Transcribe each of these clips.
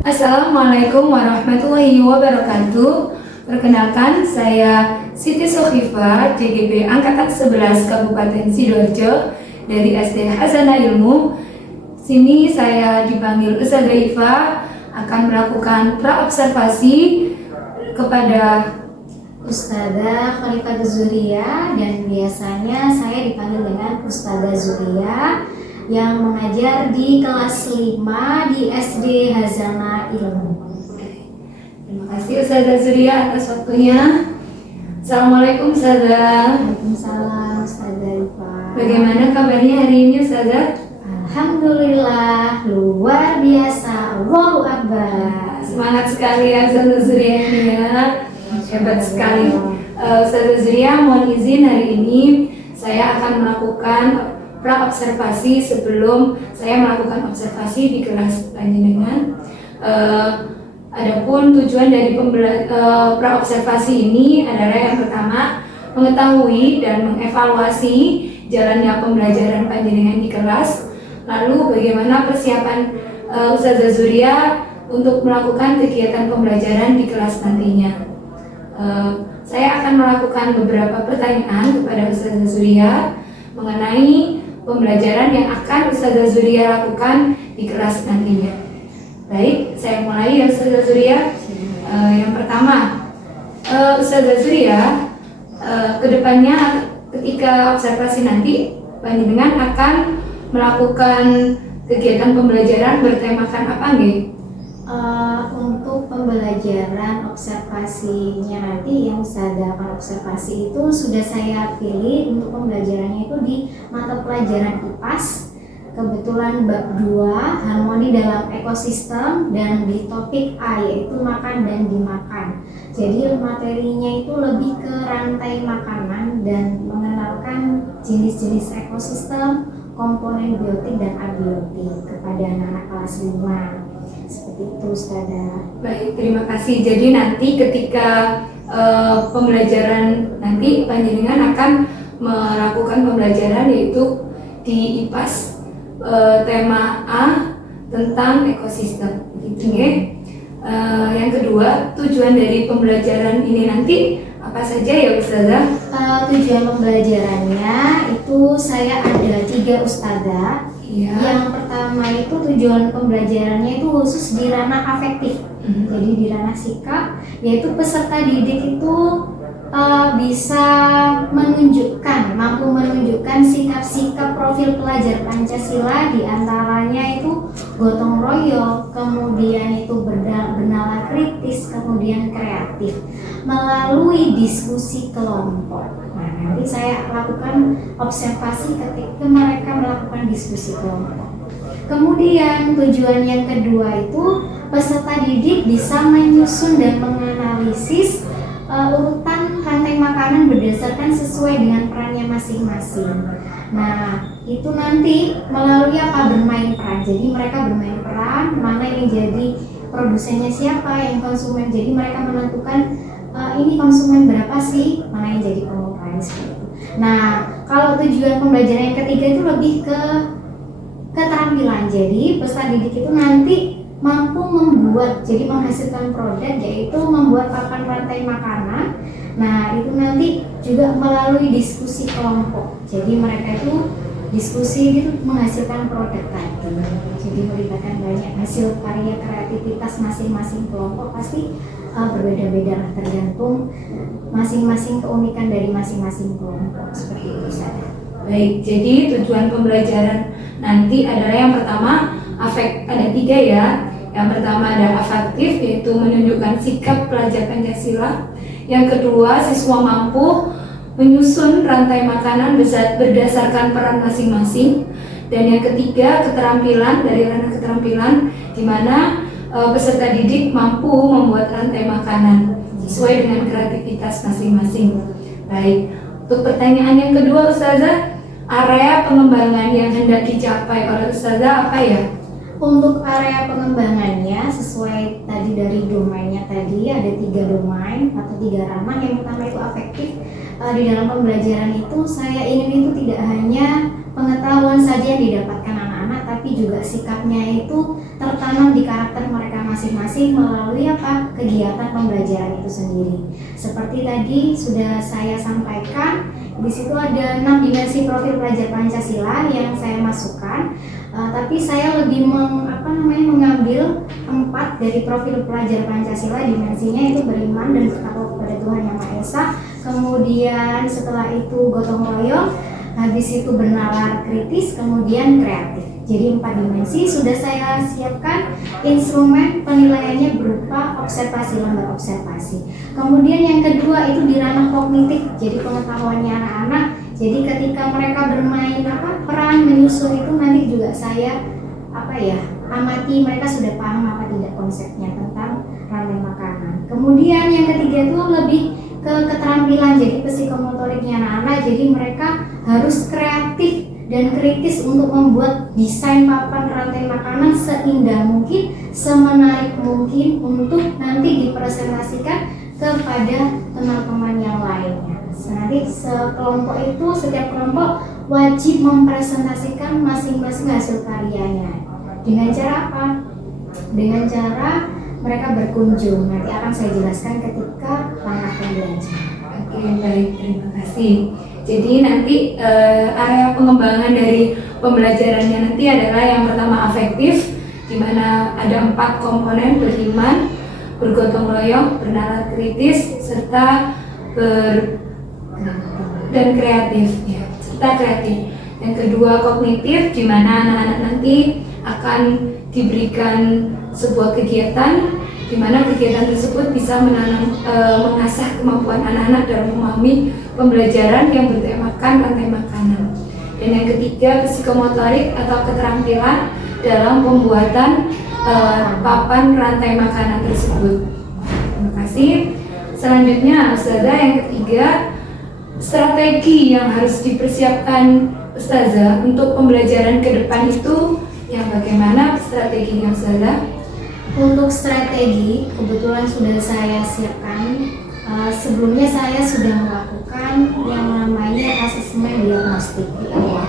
Assalamualaikum warahmatullahi wabarakatuh. Perkenalkan, saya Siti Sohifa, DGP Angkatan 11 Kabupaten Sidoarjo dari SD Hazana Ilmu. Sini saya dipanggil Ustazah Iva akan melakukan praobservasi kepada Ustazah Khalifah Zuria, dan biasanya saya dipanggil dengan Ustazah Zuria yang mengajar di kelas 5 di SD Hazana Ilmu. Terima kasih Ustazah Zuria atas waktunya. Assalamualaikum Ustazah. Waalaikumsalam Ustazah Iva. Bagaimana kabarnya hari ini Ustazah? Alhamdulillah, luar biasa. Allahu Akbar. Semangat sekali ya Ustazah Zuria ini ya. Hebat sekali. Ustazah Zuria, mohon izin hari ini saya akan melakukan praobservasi sebelum saya melakukan observasi di kelas panjenengan. Adapun tujuan dari praobservasi ini adalah yang pertama, mengetahui dan mengevaluasi jalannya pembelajaran panjenengan di kelas. Lalu bagaimana persiapan Ustazah Zuria untuk melakukan kegiatan pembelajaran di kelas nantinya. Saya akan melakukan beberapa pertanyaan kepada Ustazah Zuria mengenai pembelajaran yang akan Ustazah Zuria lakukan di kelas nantinya. Baik, saya mulai ya Ustazah Zuria. Yang pertama, Ustazah Zuria, kedepannya ketika observasi nanti panjenengan akan melakukan kegiatan pembelajaran bertemakan apa nggih? Untuk pembelajaran observasinya nanti yang Ustazah akan observasi itu sudah saya pilih untuk pembelajarannya itu di mata pelajaran IPAS, kebetulan bab 2 harmoni dalam ekosistem, dan di topik A yaitu makan dan dimakan. Jadi materinya itu lebih ke rantai makanan dan mengenalkan jenis-jenis ekosistem, komponen biotik dan abiotik kepada anak-anak kelas 5. Seperti itu Ustazah. Baik, terima kasih. Jadi nanti ketika pembelajaran nanti panjenengan akan melakukan pembelajaran yaitu di IPAS tema A tentang ekosistem, gitu ya. Yang kedua, tujuan dari pembelajaran ini nanti apa saja ya Ustazah? Tujuan pembelajarannya itu saya ada 3 Ustazah. Iya. Yang pertama itu tujuan pembelajarannya itu khusus di ranah afektif. Jadi di ranah sikap, yaitu peserta didik itu bisa mampu menunjukkan sikap-sikap profil pelajar Pancasila, diantaranya itu gotong royong, kemudian itu bernala kritis, kemudian kreatif melalui diskusi kelompok. Nah, nanti saya lakukan observasi ketika mereka melakukan diskusi kelompok. Kemudian tujuan yang kedua itu peserta didik bisa menyusun dan menganalisis urutan rantai makanan berdasarkan sesuai dengan perannya masing-masing. Nah, itu nanti melalui apa? Bermain peran. Jadi mereka bermain peran, mana yang jadi produsennya siapa, yang konsumen. Jadi mereka menentukan ini konsumen berapa sih, mana yang jadi pengukuran seperti itu. Nah, kalau tujuan pembelajaran yang ketiga itu lebih ke keterampilan. Jadi peserta didik itu nanti mampu membuat, jadi menghasilkan produk, yaitu membuat papan rantai makanan. Nah, itu nanti juga melalui diskusi kelompok. Jadi mereka itu diskusi gitu menghasilkan produk tadi. Jadi melibatkan banyak hasil karya kreativitas masing-masing kelompok, pasti berbeda-beda lah, tergantung masing-masing keunikan dari masing-masing kelompok. Seperti itu saja. Baik, jadi tujuan pembelajaran nanti adalah yang pertama ada 3 ya. Yang pertama ada afektif, yaitu menunjukkan sikap pelajar Pancasila. Yang kedua, siswa mampu menyusun rantai makanan berdasarkan peran masing-masing. Dan yang ketiga, keterampilan, dari ranah keterampilan, di mana peserta didik mampu membuat rantai makanan sesuai dengan kreativitas masing-masing. Baik, untuk pertanyaan yang kedua Ustazah, area pengembangan yang hendak dicapai oleh Ustazah apa ya? Untuk area pengembangannya sesuai tadi dari domainnya tadi ada 3 domain atau 3 ranah. Yang pertama itu afektif. Di dalam pembelajaran itu saya ingin itu tidak hanya pengetahuan saja yang didapatkan anak-anak, tapi juga sikapnya itu tertanam di karakter mereka masing-masing melalui apa? Kegiatan pembelajaran itu sendiri. Seperti tadi sudah saya sampaikan, di situ ada 6 dimensi profil pelajar Pancasila yang saya masukkan. Tapi saya lebih mengambil 4 dari profil pelajar Pancasila. Dimensinya itu beriman dan bertakwa kepada Tuhan Yang Maha Esa. Kemudian setelah itu gotong royong, habis itu bernalar kritis, kemudian kreatif. Jadi 4 dimensi sudah saya siapkan. Instrumen penilaiannya berupa observasi, lembar observasi. Kemudian yang kedua itu di ranah kognitif, jadi pengetahuannya anak-anak. Jadi ketika mereka bermain peran menyusun itu nanti juga saya amati mereka sudah paham apa tidak konsepnya tentang rantai makanan. Kemudian yang ketiga itu lebih ke keterampilan, jadi psikomotoriknya anak-anak. Jadi mereka harus kreatif dan kritis untuk membuat desain papan rantai makanan seindah mungkin, semenarik mungkin untuk nanti dipresentasikan kepada teman-teman yang lainnya. Nanti setiap kelompok wajib mempresentasikan masing-masing hasil karyanya. Dengan cara apa? Dengan cara mereka berkunjung. Nanti akan saya jelaskan ketika langkah pembelajaran. Oke, baik, terima kasih. Jadi nanti area pengembangan dari pembelajarannya nanti adalah yang pertama afektif, di mana ada 4 komponen: beriman, bergotong royong, bernalar kritis, serta dan kreatif. Ya, serta kreatif. Yang kedua kognitif, di mana anak-anak nanti akan diberikan sebuah kegiatan di mana kegiatan tersebut bisa mengasah kemampuan anak-anak dalam memahami pembelajaran yang bertemakan rantai makanan. Dan yang ketiga, psikomotorik atau keterampilan dalam pembuatan papan rantai makanan tersebut. Terima kasih. Selanjutnya, Ustazah, yang ketiga, strategi yang harus dipersiapkan Ustazah untuk pembelajaran ke depan itu yang bagaimana strateginya, Ustazah? Untuk strategi, kebetulan sudah saya siapkan. Sebelumnya saya sudah melakukan yang namanya asesmen diagnostik di awal.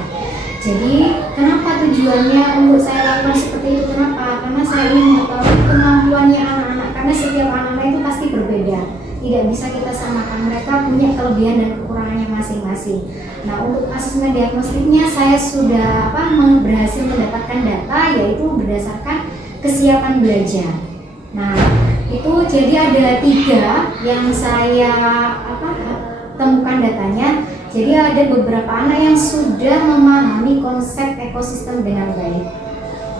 Jadi, kenapa tujuannya untuk saya lakukan seperti itu? Kenapa? Karena saya ingin mengetahui kemampuannya anak-anak. Karena setiap anak-anak itu pasti berbeda. Tidak bisa kita samakan. Mereka punya kelebihan dan kekurangannya masing-masing. Nah, untuk asesmen diagnostiknya saya sudah berhasil mendapatkan data, yaitu berdasarkan kesiapan belajar. Nah, itu jadi ada 3 yang saya temukan datanya. Jadi ada beberapa anak yang sudah memahami konsep ekosistem dengan baik.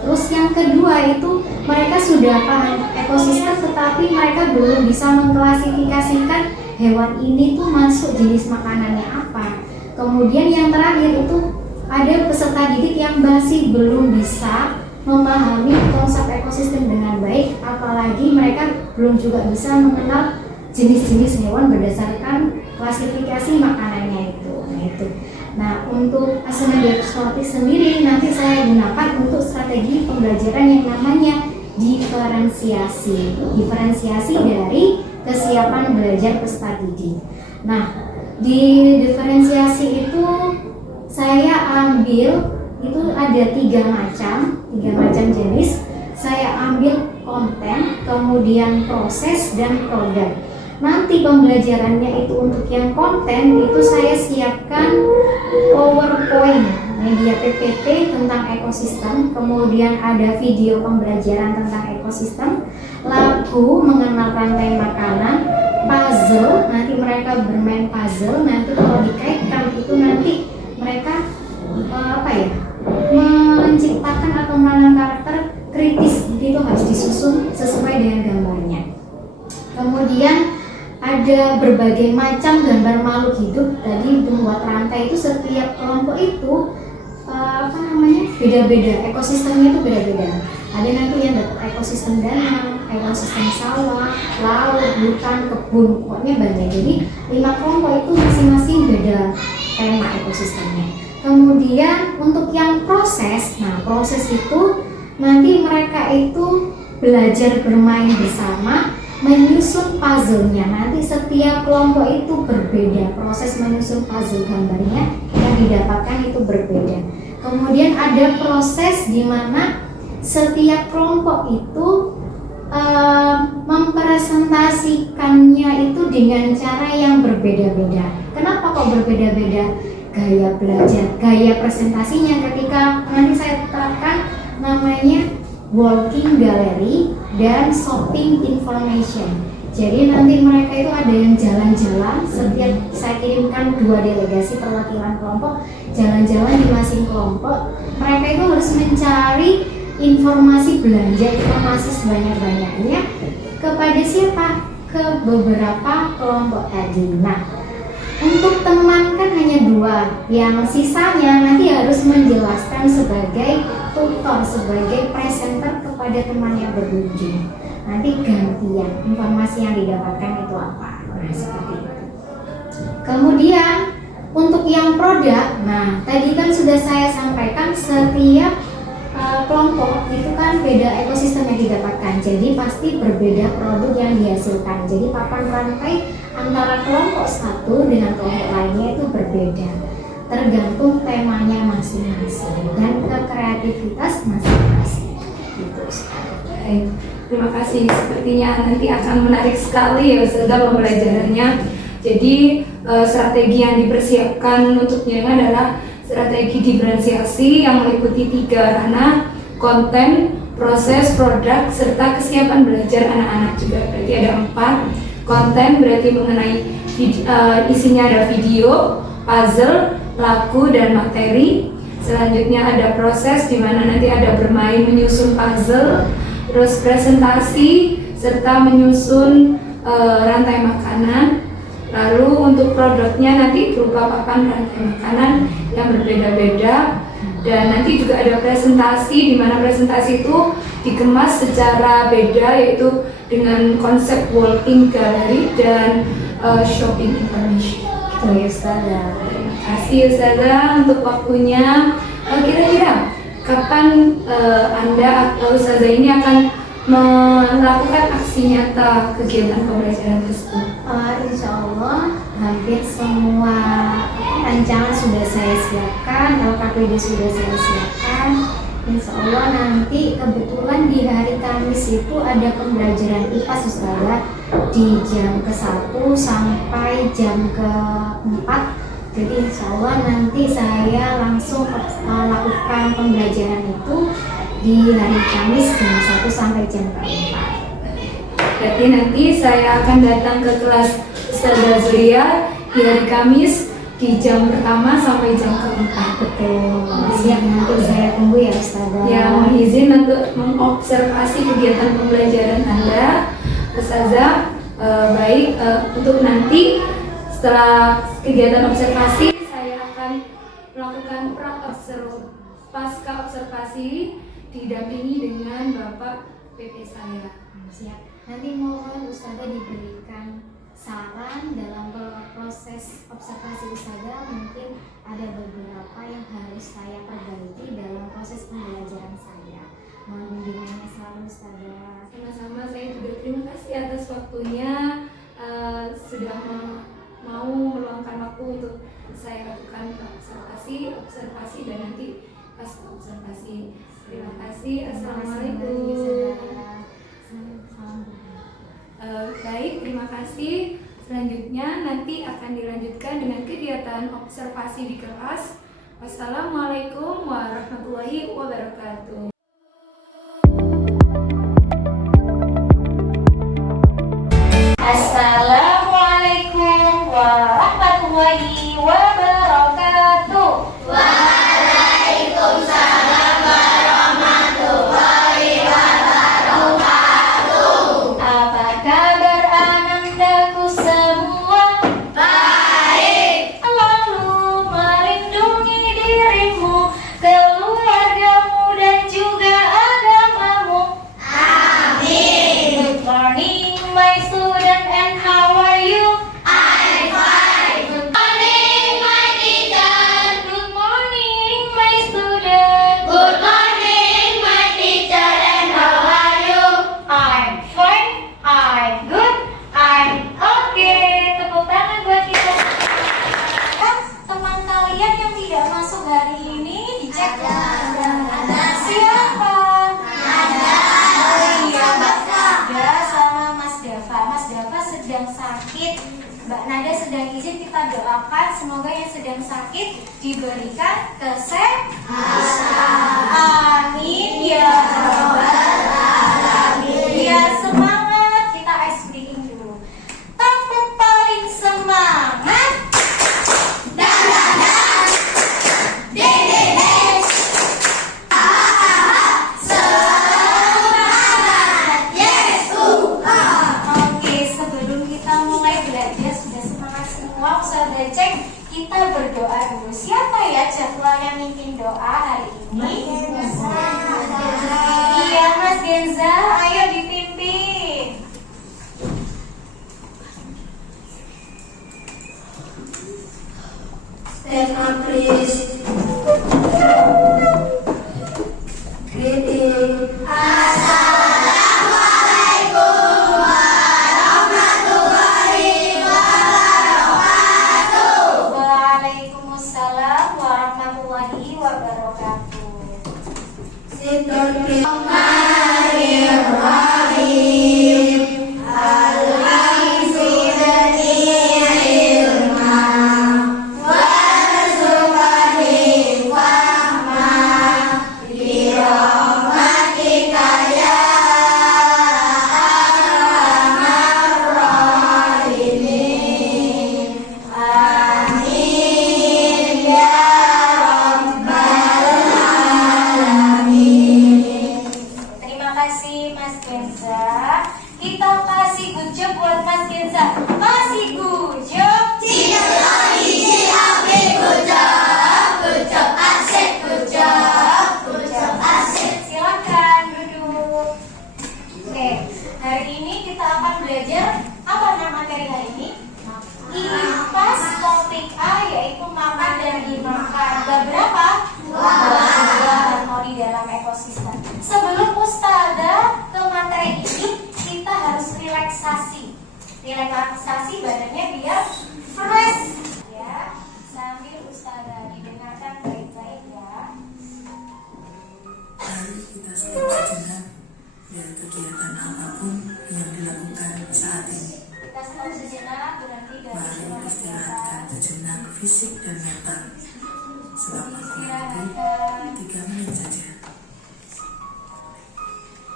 Terus yang kedua itu mereka sudah paham ekosistem, tetapi mereka belum bisa mengklasifikasikan hewan ini tuh masuk jenis makanannya apa. Kemudian yang terakhir itu ada peserta didik yang masih belum bisa memahami konsep ekosistem dengan baik, apalagi mereka belum juga bisa mengenal jenis-jenis hewan berdasarkan klasifikasi makanannya itu. Nah, untuk asesmen diagnostik sendiri nanti saya gunakan untuk strategi pembelajaran yang namanya diferensiasi dari kesiapan belajar peserta didik. Nah, di diferensiasi itu saya ambil itu ada 3 macam jenis. Saya ambil konten, kemudian proses, dan produk. Nanti pembelajarannya itu untuk yang konten itu saya siapkan PowerPoint, media PPT tentang ekosistem, kemudian ada video pembelajaran tentang ekosistem, lagu mengenal rantai makanan, puzzle, nanti mereka bermain puzzle, nanti kalau dikaitkan itu nanti mereka menciptakan atau menanam karakter kritis, itu harus disusun sesuai dengan gambarnya. Kemudian ada berbagai macam gambar makhluk hidup. Tadi membuat rantai itu setiap kelompok itu beda-beda, ekosistemnya itu beda-beda. Ada nanti yang dapat ekosistem danau, ekosistem sawah, laut, hutan, kebun, pokoknya banyak. Jadi 5 kelompok itu masing-masing beda tema ekosistemnya. Kemudian untuk yang proses, proses itu nanti mereka itu belajar bermain bersama, menyusun puzzle-nya. Nanti setiap kelompok itu berbeda, proses menyusun puzzle gambarnya yang didapatkan itu berbeda. Kemudian ada proses di mana setiap kelompok itu mempresentasikannya itu dengan cara yang berbeda-beda. Kenapa kok berbeda-beda? Gaya belajar, gaya presentasinya ketika nanti saya terapkan namanya walking gallery dan shopping information. Jadi nanti mereka itu ada yang jalan-jalan, setiap saya kirimkan 2 delegasi perwakilan kelompok jalan-jalan di masing kelompok. Mereka itu harus mencari informasi belanja, informasi sebanyak-banyaknya kepada siapa? Ke beberapa kelompok tadi. Nah, untuk teman kan hanya 2, yang sisanya nanti harus menjelaskan sebagai tutor, sebagai presenter kepada teman yang berkunjung. Nanti gantian informasi yang didapatkan itu apa. Nah, seperti itu. Kemudian untuk yang produk, nah tadi kan sudah saya sampaikan setiap kelompok itu kan beda ekosistem yang didapatkan, jadi pasti berbeda produk yang dihasilkan. Jadi papan rantai antara kelompok satu dengan kelompok lainnya itu berbeda, tergantung temanya masing-masing dan ke kreativitas masing-masing. Gitu, Ustaz. Baik, terima kasih. Sepertinya nanti akan menarik sekali ya Ustazah pembelajarannya. Jadi strategi yang dipersiapkan untuknya adalah strategi diferensiasi yang meliputi 3 ranah: konten, proses, produk, serta kesiapan belajar anak-anak juga. Berarti ada 4. Konten berarti mengenai isinya ada video, puzzle, lagu, dan materi. Selanjutnya ada proses di mana nanti ada bermain menyusun puzzle, terus presentasi, serta menyusun rantai makanan. Lalu untuk produknya nanti berupa papan rantai makanan yang berbeda-beda, dan nanti juga ada presentasi di mana presentasi itu dikemas secara beda, yaitu dengan konsep walking gallery dan shopping information. Oh ya Ustazah. Terima kasih Ustazah untuk waktunya. Kira-kira kapan Anda atau Ustazah ini akan melakukan aksi nyata kegiatan pembelajaran tersebut? Insya Allah hampir semua rancangan sudah saya siapkan, LKPD sudah saya siapkan. Insya Allah nanti kebetulan di hari Kamis itu ada pembelajaran IPA Ustazah di jam ke-1 sampai jam ke-4. Jadi insya Allah nanti saya langsung lakukan pembelajaran itu di hari Kamis jam 1 sampai jam ke-4. Berarti nanti saya akan datang ke kelas Ustazah Zulia di hari Kamis di jam pertama sampai jam ke-4. Betul. Siap, nanti saya tunggu ya Ustazah. Ya, mohon izin untuk mengobservasi kegiatan pembelajaran Anda, Ustazah. Baik, untuk nanti setelah kegiatan observasi saya akan melakukan pasca observasi didampingi dengan Bapak PP saya. Siap. Nanti mohon Ustazah diberikan saran dalam proses observasi Ustazah, mungkin ada beberapa yang harus saya perbaiki dalam proses pembelajaran saya. Mohon bimbingannya selalu Ustazah. Sama-sama, saya juga terima kasih atas waktunya, sudah mau meluangkan waktu untuk saya lakukan observasi dan nanti pas observasi. Terima kasih. Assalamualaikum. Baik, terima kasih. Selanjutnya nanti akan dilanjutkan dengan kegiatan observasi di kelas. Wassalamualaikum warahmatullahi wabarakatuh. Assalamualaikum warahmatullahi wabarakatuh. Waalaikumsalam warahmatullahi wabarakatuh. Apa kabar anandaku semua? Baik. Lalu melindungi dirimu, keluargamu dan juga Mbak Nada sedang izin, kita doakan semoga yang sedang sakit diberikan kesehatan. Amin ya rabbal alamin. Ya, semangat, kita ice breaking dulu. Tepuk paling semangat. Cek, kita berdoa dulu. Siapa ya jadwal yang mimpin doa hari ini? Iya, Mas Genza, ayo dipimpin. Stand up, please. Greeting. Waalaikumsalam warahmatullahi wabarakatuh. Sit down, please. Bismillahirrahmanirrahim. Terima kasih Mas Genza. Kita kasih good job buat Mas Genza. Kasih good job. Silakan duduk. Oke, hari ini kita akan belajar apa nama materi hari ini? IPAS topik A, yaitu makan dan dimakan. Bab berapa? Harmoni dalam ekosistem. Sebelum Ustazah ke materi ini, kita harus relaksasi. Relaksasi badannya biar fresh. Ya, sambil Ustazah didengarkan baik-baik ya. Mari kita stop sejenak dari kegiatan apapun yang dilakukan saat ini. Kita stop sejenak, berhenti dari Mari semua istirahatkan kegiatan. sejenak fisik dan mental selama kurang lebih 3 menit saja.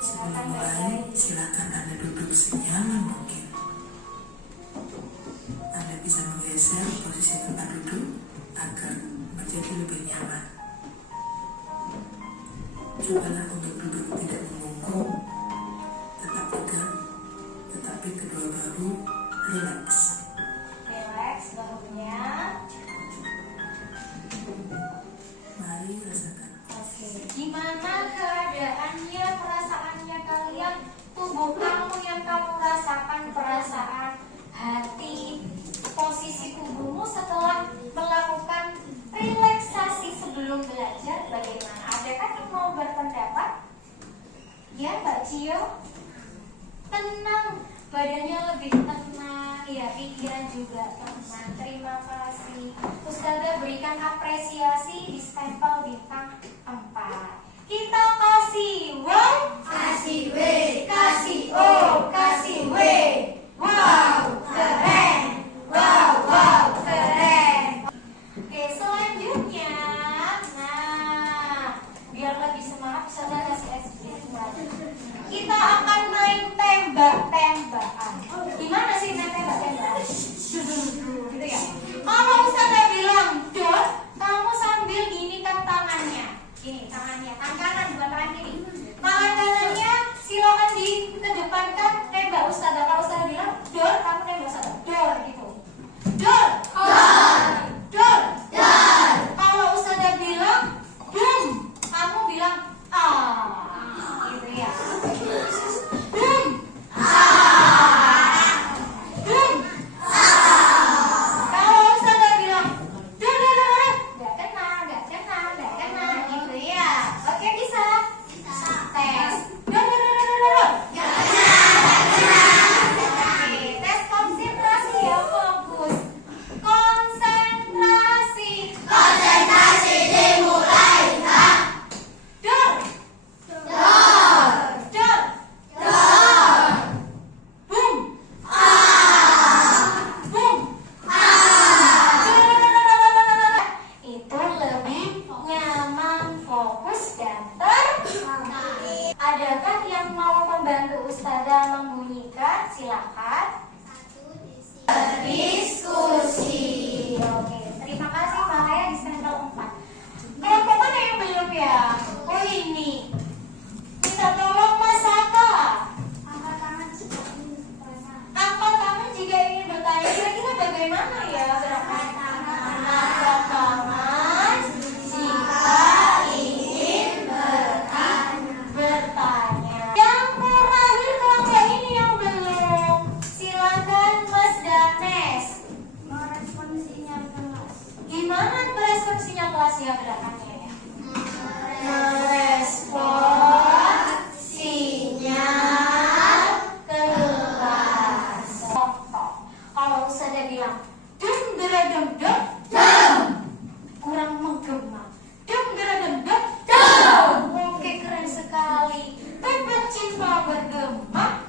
Sebelum mulai, silakan Anda duduk senyaman mungkin. Anda bisa menggeser posisi tempat duduk agar menjadi lebih nyaman. Cobalah untuk duduk tidak membungkuk, tetap tegak, tetapi kedua bahu rileks. Relax bahunya. Mari rasakan. Oke, gimana keadaannya, perasaannya kalian? Tubuh kamu yang kamu rasakan, perasaan, hati, posisi tubuhmu setelah melakukan relaksasi sebelum belajar bagaimana? Adakah yang mau berpendapat? Ya, Mbak Cio? Tenang, badannya lebih tenang, ya pikiran juga tenang. Terima kasih. Ustazah berikan apresiasi di stempel bintang 4. Kita kasih wow, kasih W, kasih O, kasih W. Wow, keren. Wow, keren. Oke, selanjutnya, nah, biar lebih semangat, Ustazah kasih ekspresi lagi. Kita akan main tembak-tembakan. Gimana sih main tembak-tembakan? Gitu ya. Kalau Ustazah bilang dot, kamu sambil gini kan tangannya. Gini tangannya, tangan kanan bukan tangan kiri. Tangan kanannya silakan dikedepankan, tembak Ustazah. Kalau Ustazah bilang dor, kamu tembak Ustazah. Dor gitu. Dor. Dor. Kalau Ustazah bilang dum, kamu bilang gitu ya. Dum. Dum. Ustada membunyikan, silakan. Diskusi. Oke, terima kasih Mbak Maya di stempel 4. Kelompok mana yang belum ya? Oh ini. Minta tolong Mas Saka. Angkat tangan jika ingin bertanya. Kira-kira bagaimana ya gerakan? Angkat tangan jika ingin bertanya. Yang terakhir kelompok ini yang belum. Silakan Mas Danes. Gimana merespon sinyal kelas ya gerakannya ya? Merespon sinyal kelas. Contoh, kalau Ustazah bilang dum deradum dum dum, kurang menggema. Dum deradum dum dum. Oke, keren sekali. Tebak cinta bergema.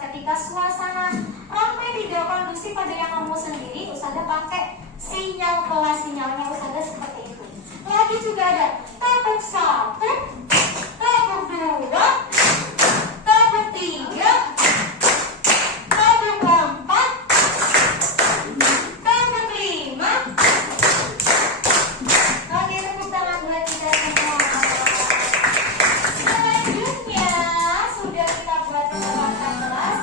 Ketika suasana ramai tidak kondusif pada yang ngomong sendiri, Ustazah pakai sinyal kelas, sinyalnya Ustazah seperti itu. Lagi juga ada tepuk 1, tepuk 2, tepuk 3, tepuk 4, tepuk 5. Oke, tepuk tangan buat kita semua. Selanjutnya sudah kita buat kesempatan kelas.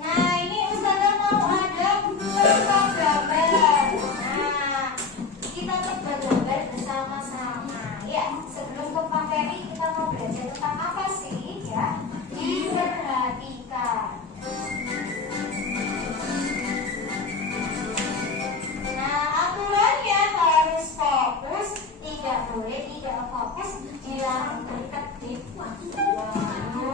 Nah, ini Ustazah mau ada tebak gambar. Nah, kita tebak gambar bersama-sama. Ya, sebelum ke materi kita mau belajar tentang apa sih? Ya, diperhatikan. Nah, aturannya harus fokus, tidak boleh tidak fokus, dilarang berkedip. Lalu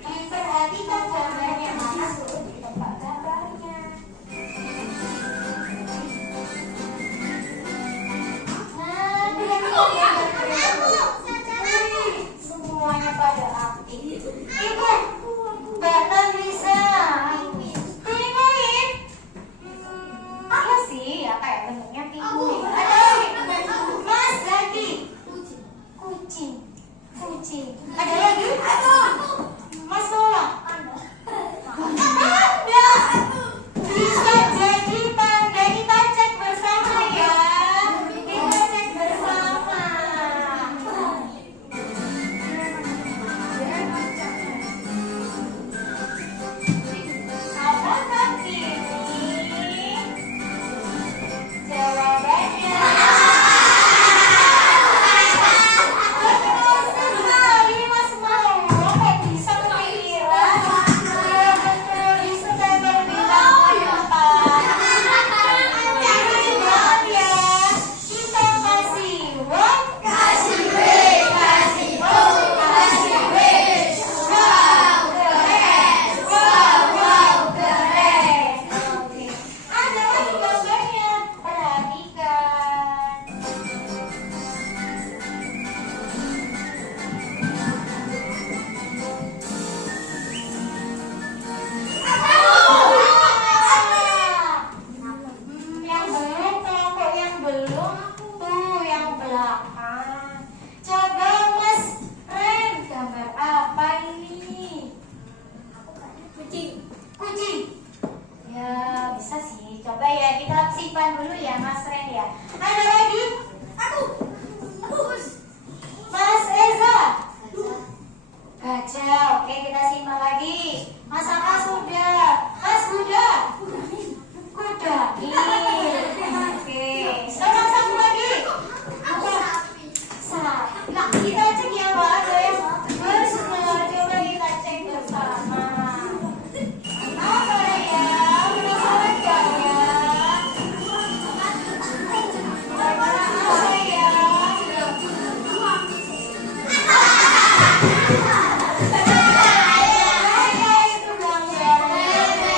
diperhatikan gambarnya mana, suruh ditebak gambarnya. Nah, semuanya pada aktif. Ibu, Mbak Nafisa, pinguin. Apa sih? Ya kayak bentuknya pinguin. Ada lagi, Mas Zaki, kucing. Ada lagi? Mas Lola. Ada. Bisa jadi tanda, kita cek bersama ya. Kita cek bersama. Apakah ini jawabannya? Betul sekali Mas Mau. Kok bisa kepikiran? Betul, di stempel bintang 4. Keren banget ya. Kita kasih wong, kasih W, kasih O, kasih W. Wow, keren. Wow, keren. Oke. Ada lagi gambarnya. Perhatikan. Yang belum, kelompok yang belum, tuh yang belakang. Coba Mas Ren, gambar apa ini? Kucing. Ya, bisa sih. Coba ya, kita simpan dulu ya Mas Ren ya. Ada lagi? Aku. Mas Eza. Gajah. Oke, kita simpan lagi. Mas Aka sudah. Mas Buddha. Kuda. Oke. Sekarang satu lagi. Apa? Sapi. Nah, kita cek yang ada yang bersama. Coba kita cek bersama. Apa ya? Penasaran gak ya? Bagaimana apa ya? Itu gambarnya.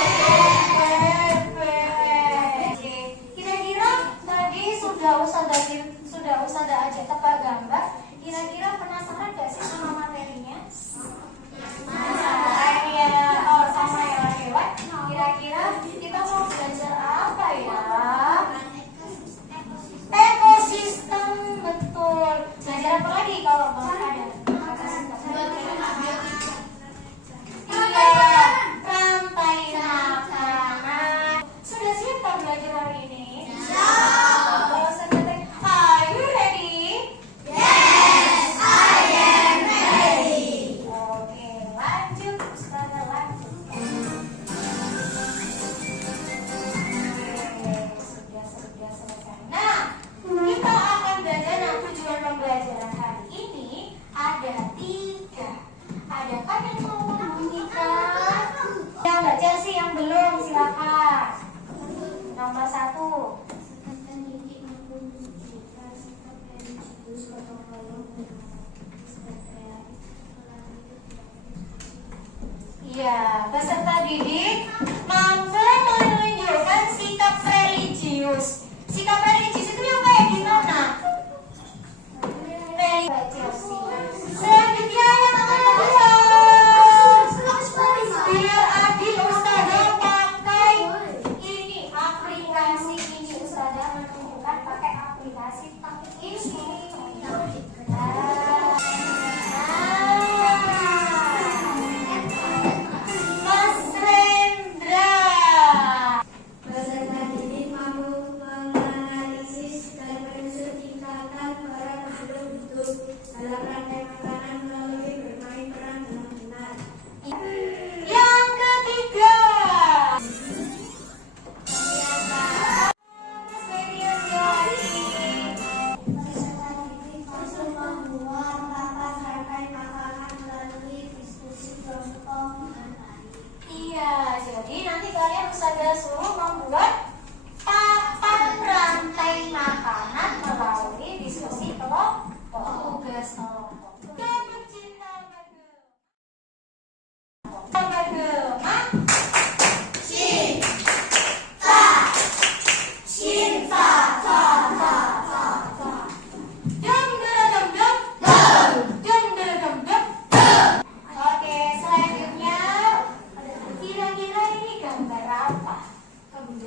membuat papan rantai makanan melalui diskusi kelompok. Tugas kelompok. Oke, selanjutnya kira-kira ini gambar apa? Kebun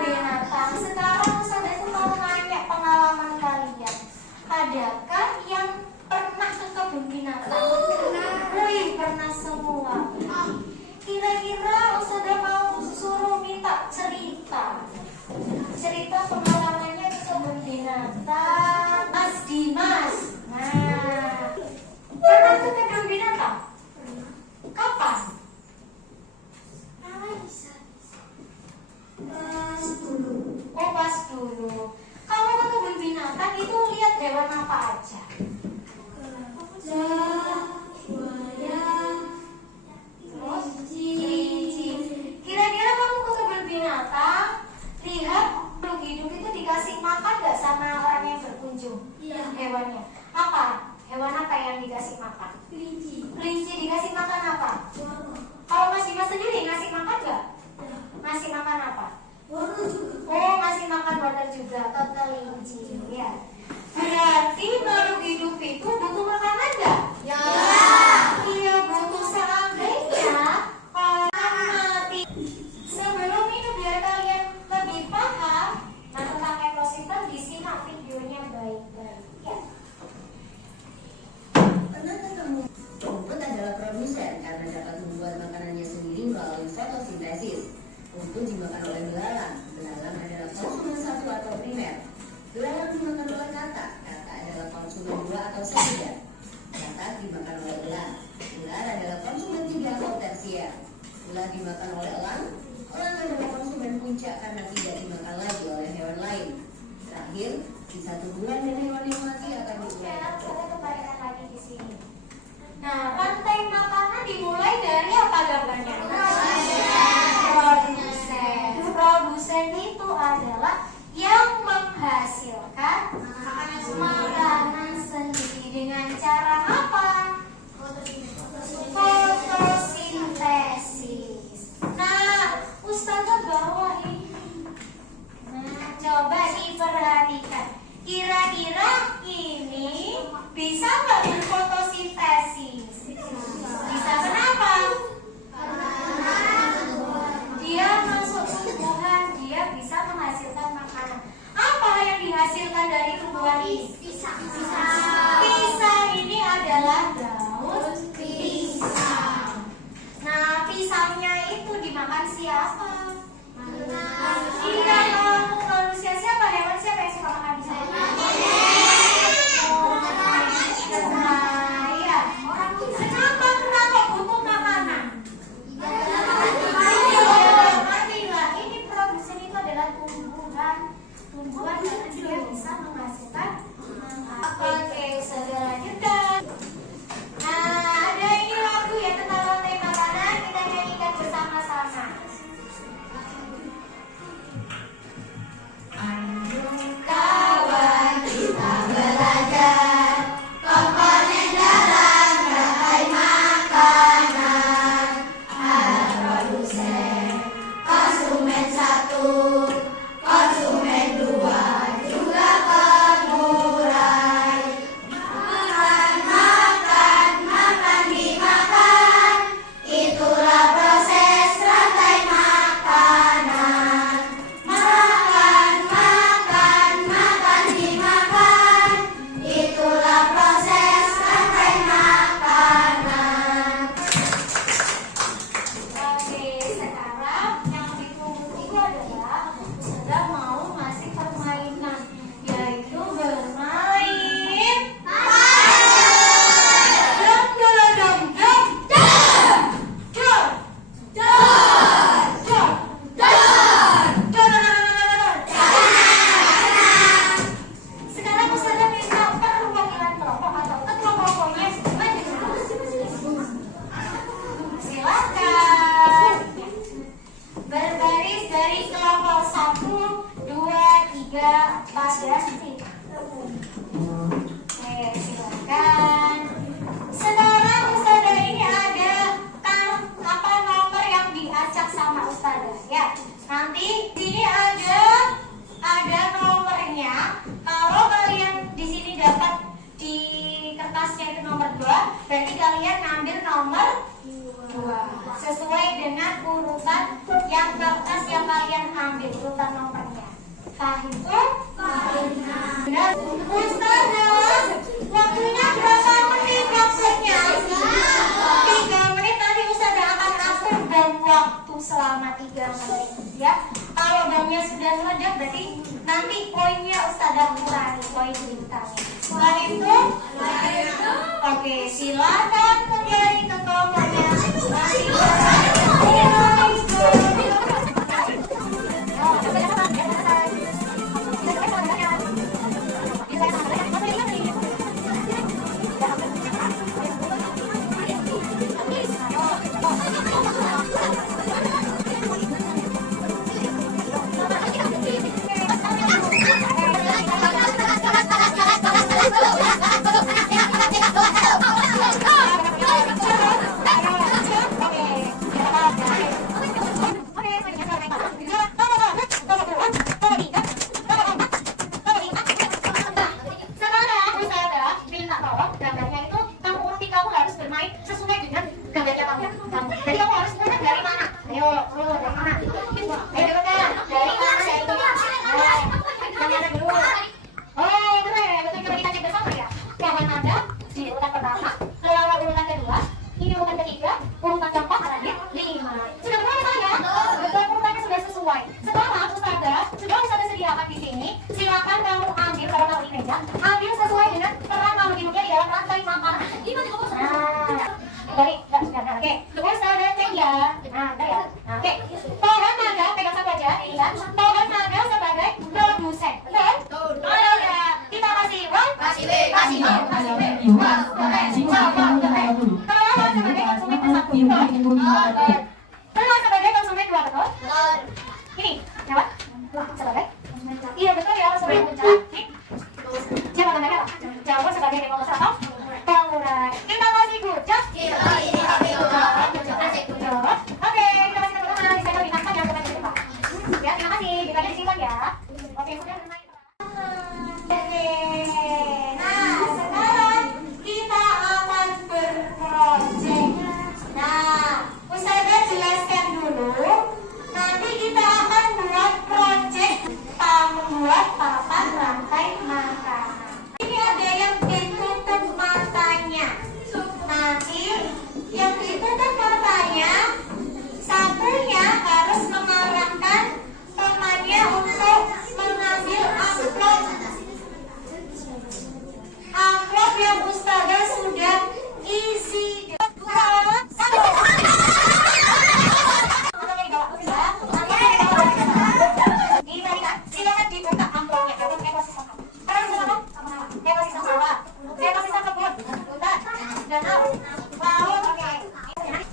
binatang. Sekarang saya mau nanya pengalaman kalian. Adakah yang pernah ke kebun binatang? Wih, pernah semua. Kira-kira Ustazah mau suruh minta cerita pengalamannya ke kebun binatang. Mas Dimas. Nah, pernah ke kebun binatang? Kapan? Oh, pas dulu. Kalau ke kebun binatang itu lihat hewan apa aja? Terus kelinci. Kira-kira kamu ke kebun binatang, lihat makhluk hidup itu dikasih makan gak sama orang yang berkunjung? Hewannya. Apa? Hewan apa yang dikasih makan? Kelinci dikasih makan apa? Kalau Mas Dimas sendiri ngasih makan gak? Ngasih makan apa? Oh, ngasih makan wortel juga ke kelinci. Ya. Berarti makhluk hidup itu butuh makanan gak? Ya. Iya, butuh. Seandainya mati. Sebelum ini biar kalian lebih paham tentang ekosistem, disimak videonya baik-baik. Ya. Pernahkah kamu? Rumput adalah produsen karena dapat membuat makanannya sendiri melalui fotosintesis. Rumput dimakan oleh belalang. Belalang adalah konsumen satu atau primer. Belalang dimakan oleh katak. Katak adalah konsumen dua atau sekunder. Katak dimakan oleh ular. Ular adalah konsumen tiga atau tersier. Ular dimakan oleh elang. Elang adalah konsumen puncak karena tidak dimakan lagi oleh hewan lain. Terakhir, sisa tumbuhan dan hewan yang mati akan Sekarang kita kembalikan lagi di sini. Nah, rantai makanan dimulai dari apa gambarnya? Produsen. Produsen itu adalah yang menghasilkan makanan sendiri dengan cara apa? Fotosintesis. Nah, Ustazah bawa ini. Nah, coba diperhatikan. Kira-kira ini bisa nggak berfotosintesis? Bisa. Kenapa? Dia masuk tumbuhan, dia bisa menghasilkan makanan. Apa yang dihasilkan dari tumbuhan ini? Pisang. Pisang ini adalah daun pisang. Nah, pisangnya itu dimakan siapa? Iya, manusia. Siapa hewan siapa yang suka makan pisang? Nah, iya. Kenapa butuh makanan? Ini produsen itu adalah tumbuhan karena dia bisa menghasilkan Oke, selanjutnya. Nah, ada ini lagu ya tentang rantai makanan, kita nyanyikan bersama-sama. pada sini. Oke, silakan. Sekarang Ustazah ini ada nomor yang diacak sama Ustazah ya. Nanti sini ada nomornya. Kalau kalian di sini dapat di kertasnya itu nomor 2, berarti kalian ambil nomor 2 sesuai dengan urutan yang kertas yang kalian ambil, urutan nomornya. Paham itu? Benar. Ustazah, waktunya berapa menit waktunya? 3 menit. Nanti Ustazah akan atur bom waktu selama 3 menit ya. Kalau bomnya sudah meledak berarti nanti poinnya Ustazah kurangi, poin bintangnya. Setelah itu, oke, silakan kembali ke kelompoknya. Sebagai konsumen 2, betul? Ini, lewat? Sebagai? Iya betul ya, sebagai pengusaha. Siapa namanya apa? Jawa sebagai demokrasi atau pengurai. Kita kasih gucap. Oke, kita kasih teman-teman. Saya lebih nampak yang kepada depan. Ya, terima kasih. Kita disimpan ya. Oke, sudah naik. Oke. Nah, sekarang kita akan berprojek. Nah, Ustazah jelaskan dulu. Nanti kita akan buat projek membuat papan rantai makanan. Ini ada yang ditutup matanya. Nanti yang ditutup matanya, satunya harus mengarahkan temannya untuk mengambil amplop yang Ustazah sudah isi.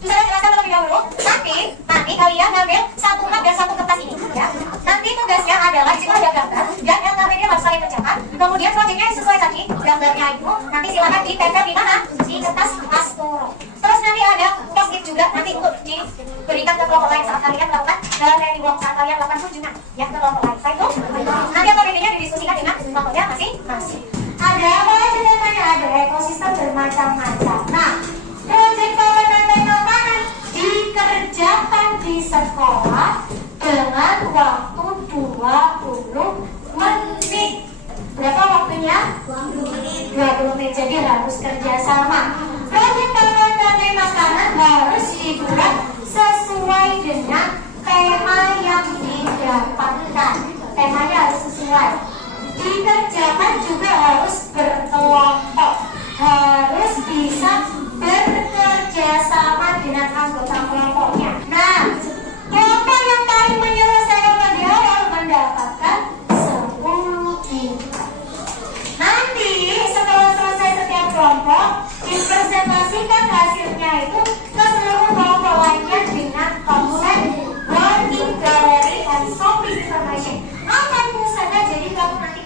Silakan dibuka amplopnya. Nanti kalian ngambil satu map dan satu kertas ini ya. Nanti tugasnya adalah jika ada gambar dan yang gambarnya harus saling kerjakan. Kemudian proyeknya sesuai tadi gambarnya itu nanti silakan ditempel di mana? Di kertas asturo. Terus nanti ada post-it juga nanti untuk diberikan ke kelompok lain saat kalian melakukan dari blog saat kalian melakukan kunjungan ya ke kelompok lain. Setelah itu nanti apbd-nya didiskusikan dengan kelompoknya masing-masing. Ada apa ceritanya? Ada ekosistem bermacam-macam. Nah, proyek papan rantai makanan dikerjakan di sekolah dengan waktu 20 menit. Berapa waktunya? 20 menit. Jadi harus kerjasama. Proyek papan rantai makanan harus dibuat sesuai dengan tema yang didapatkan. Temanya harus sesuai. Dikerjakan juga harus berkelompok. Harus bisa bekerja sama dengan anggota kelompoknya. Nah, kelompok yang paling menyelesaikan tadi awal mendapatkan 10 bintang. Nanti setelah selesai setiap kelompok, dipresentasikan hasilnya itu ke seluruh kelompok lainnya dengan konsep working gallery and shopping information. Apa itu saja? Jadi kamu nanti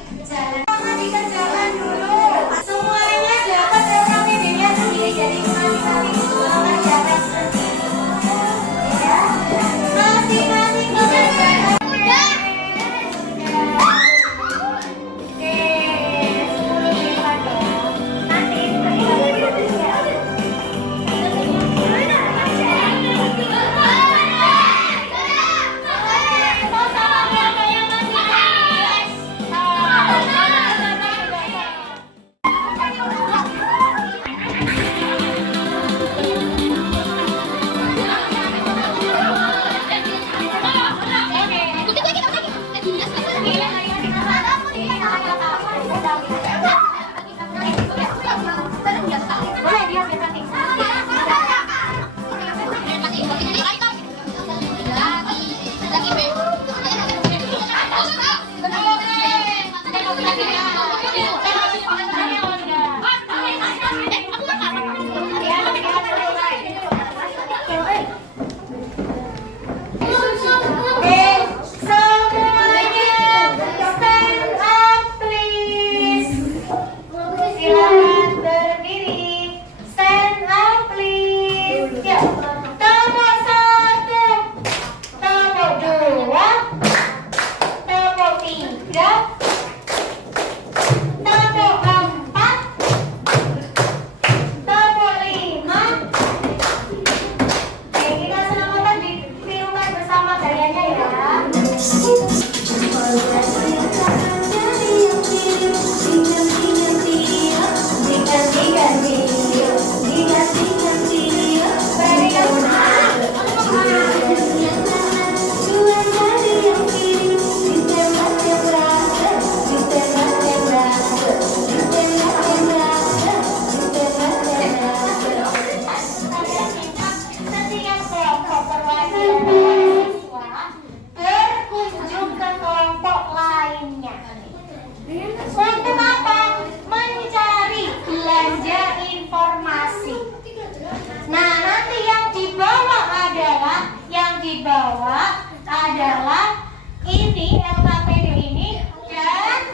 bawa adalah ini, LKPD ini, dan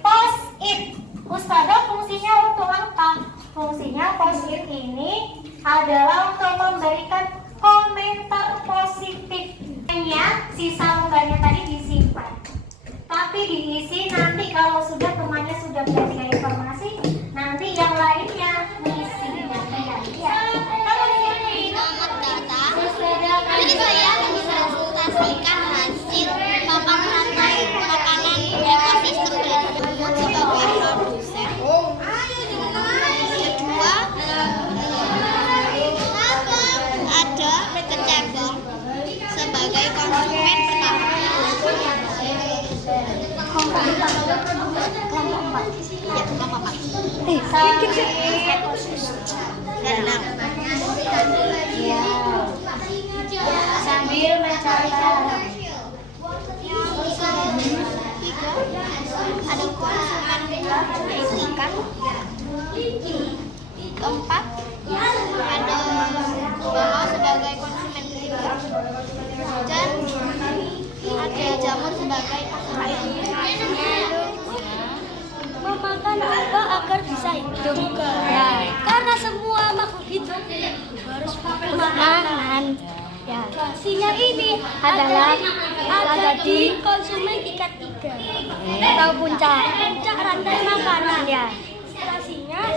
post-it. Ustazah fungsinya untuk apa? Fungsinya post-it ini adalah untuk memberikan komentar positif. Hanya sisa lembarnya tadi disimpan, tapi diisi nanti kalau sudah temannya sudah belajar informasi, nanti yang lainnya ngisi ya. Kalau ini Jadi saya mengonsultasikan hasil papan rantai makanan ekosistem dari Lumut sebagai produsen. Kedua, ada kecebong sebagai konsumen pertama. Kelompok 4. Ya, kelompok 4. Dan 6. sambil mencatat. Ada konsumen yaitu ikan. Keempat, ada bawang sebagai konsumen ketiga. Dan ada jamur sebagai pasangan. Memakan apa agar bisa hidup? Ya, karena semua makhluk hidup harus makan. Ya, pastinya ini adalah ada di konsumen tingkat 3 atau puncak rantai makanan ya. Pastinya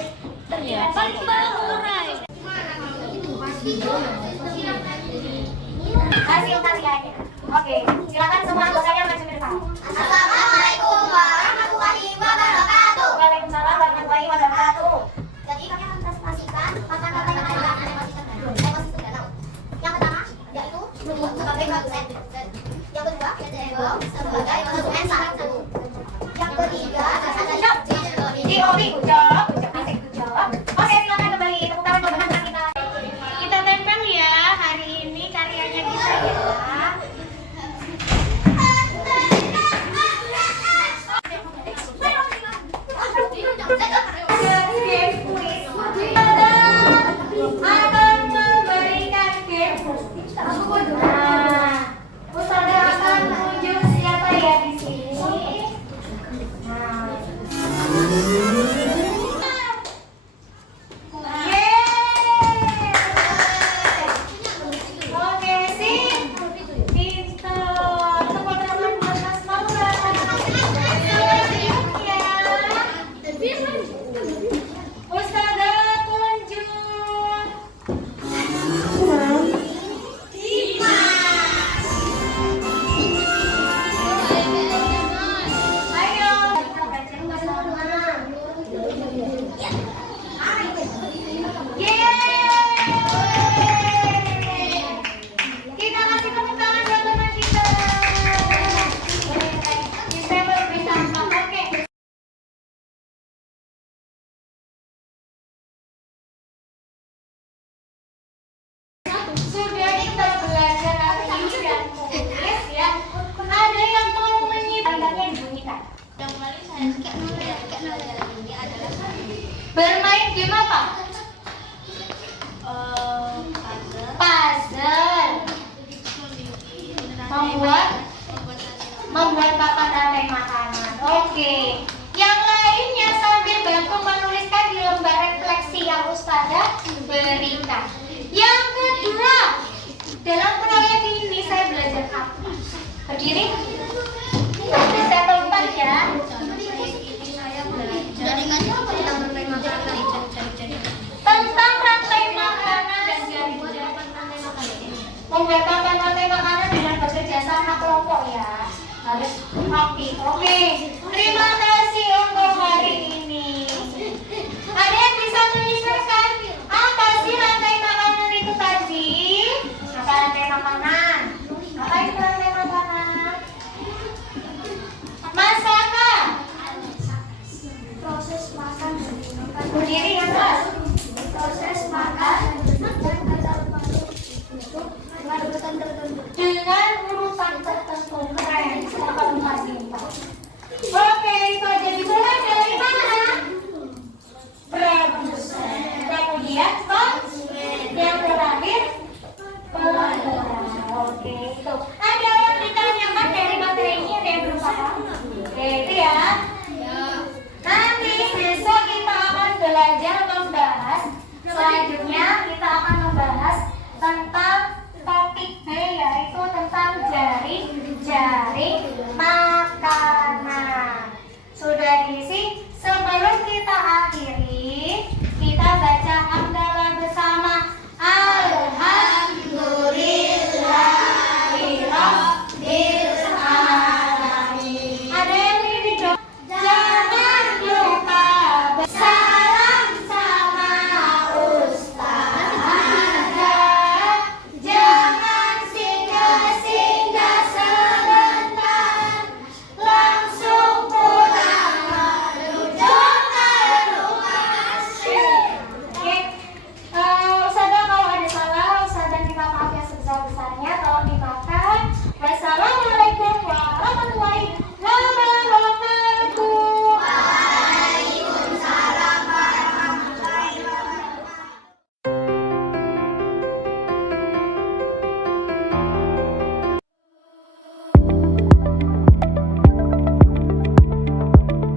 terdapat pengurai. Hasil karyanya. Oke, silakan semua anggotanya maju ke depan. Assalamualaikum warahmatullahi wabarakatuh. Waalaikumsalam warahmatullahi wabarakatuh. Jadi kami akan presentasikan tentang rantai makanan ekosistem danau. Yang pertama yaitu lumut sebagai produsen. Yang kedua cebong sebagai konsumen satu. Yang ketiga ada GOP, good job, asik, good job. Oke, silakan kembali tepuk tangan buat teman-teman kita. Kita tempel ya, hari ini karyanya bisa ya. Akan memberikan game. Nah, Ustazah akan menunjuk siapa ya di sini. Nah. Oke sih, pintar. Tepuk tangan buat Mas Maura. Ustazah tunjuk. Ayo. Yeay. Kita kasih tepuk tangan buat teman kita. Kita lebih tampak. Oke. Sudah kita belajar arti dan tulis ya. Ada yang mau menyibukkannya dibunyikan. Bermain game apa? Puzzle. Membuat papan rantai makanan. Oke. Yang lainnya sambil bantu menuliskan di lembar refleksi yang Ustazah berikan. Yang kedua, dalam proyek ini saya belajar apa? Berdiri. Bisa tempat ya. Tentang rantai makanan. Membuat papan rantai makanan dengan bekerja sama kelompok ya. Harus aktif. Oke. Terima kasih untuk hari ini. Ada yang bisa menyesuaikan apa sih rantai makanan itu tadi? Apa rantai makanan? Apa itu rantai makanan? Masakan. proses makan Berdiri ya Mas. proses makan dan ada masuk untuk dengan urutan tertentu. Dengan urutan tertentu. Keren. Selamat pagi. Oke, itu Gitu. Ada yang ditanyakan dari materi ini, ada yang belum paham? Oke, itu ya. Nanti besok kita akan belajar membahas. Selanjutnya kita akan membahas tentang topik B, yaitu tentang jaring makanan. Sudah diisi? Sebelum kita akhiri, kita baca hamdalah bersama. Alhamdulillahirabbil alamin. Ada yang ingin dijawab? Jangan lupa salam sama Ustazah. Jangan singgah-singgah sebentar, langsung pulang menuju ke rumah syekh. Oke, Ustazah, kalau ada salah, Ustazah minta maaf yang sebesar-besarnya, tolong dimaafkan. Wassalamualaikum warahmatullahi wabarakatuh. Waalaikumsalam warahmatullahi wabarakatuh.